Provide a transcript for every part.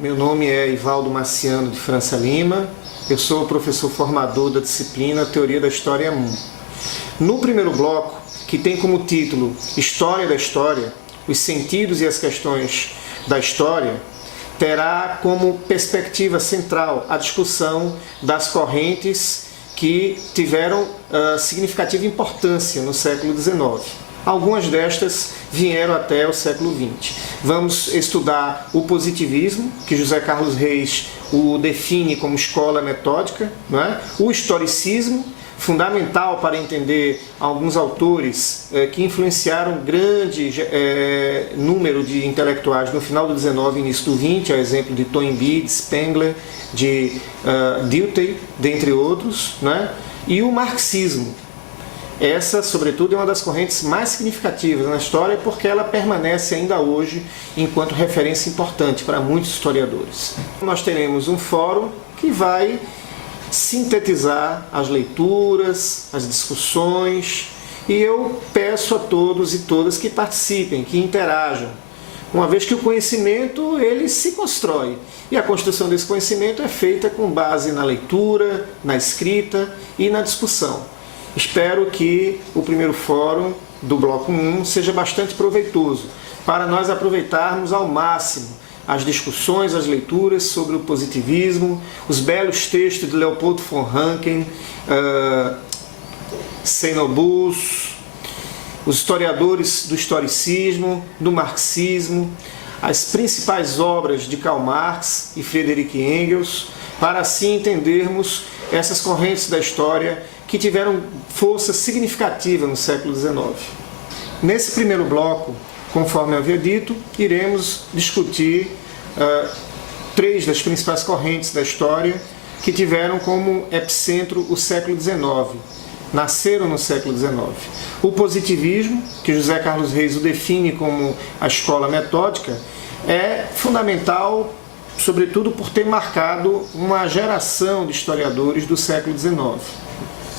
Meu nome é Ivaldo Marciano de França Lima, eu sou o professor formador da disciplina Teoria da História 1. No primeiro bloco, que tem como título História da História, os sentidos e as questões da história, terá como perspectiva central a discussão das correntes que tiveram significativa importância no século XIX. Algumas destas vieram até o século XX. Vamos estudar o positivismo, que José Carlos Reis o define como escola metódica, não é? O historicismo, fundamental para entender alguns autores que influenciaram um grande número de intelectuais no final do XIX e início do XX, a exemplo de Toynbee, de Spengler, de Dilthey, dentre outros, né? E o marxismo. Essa, sobretudo, é uma das correntes mais significativas na história porque ela permanece ainda hoje enquanto referência importante para muitos historiadores. Nós teremos um fórum que vai sintetizar as leituras, as discussões, e eu peço a todos e todas que participem, que interajam, uma vez que o conhecimento ele se constrói, e a construção desse conhecimento é feita com base na leitura, na escrita e na discussão. Espero que o primeiro fórum do bloco 1 seja bastante proveitoso, para nós aproveitarmos ao máximo as discussões, as leituras sobre o positivismo, os belos textos de Leopold von Ranke, Xenobus, os historiadores do historicismo, do marxismo, as principais obras de Karl Marx e Friedrich Engels, para assim entendermos essas correntes da história que tiveram força significativa no século XIX. Nesse primeiro bloco, conforme eu havia dito, iremos discutir três das principais correntes da história que tiveram como epicentro o século XIX, nasceram no século XIX. O positivismo, que José Carlos Reis o define como a escola metódica, é fundamental, sobretudo por ter marcado uma geração de historiadores do século XIX.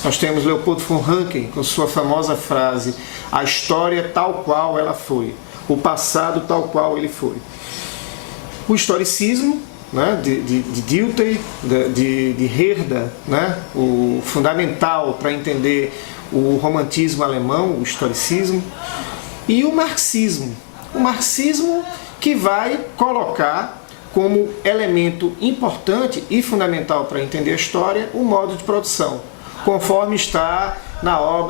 Nós temos Leopold von Ranke com sua famosa frase: a história tal qual ela foi, o passado tal qual ele foi. O historicismo, né, de Dilthey, de Herder, né, o fundamental para entender o romantismo alemão, o historicismo, e o marxismo. O marxismo que vai colocar como elemento importante e fundamental para entender a história o modo de produção, conforme está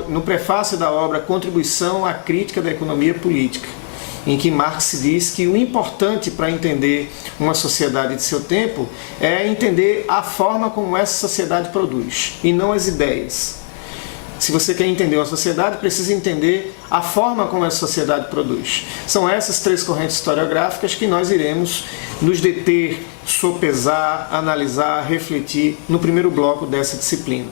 no prefácio da obra Contribuição à Crítica da Economia Política, em que Marx diz que o importante para entender uma sociedade de seu tempo é entender a forma como essa sociedade produz, e não as ideias. Se você quer entender uma sociedade, precisa entender a forma como essa sociedade produz. São essas três correntes historiográficas que nós iremos nos deter, sopesar, analisar, refletir no primeiro bloco dessa disciplina.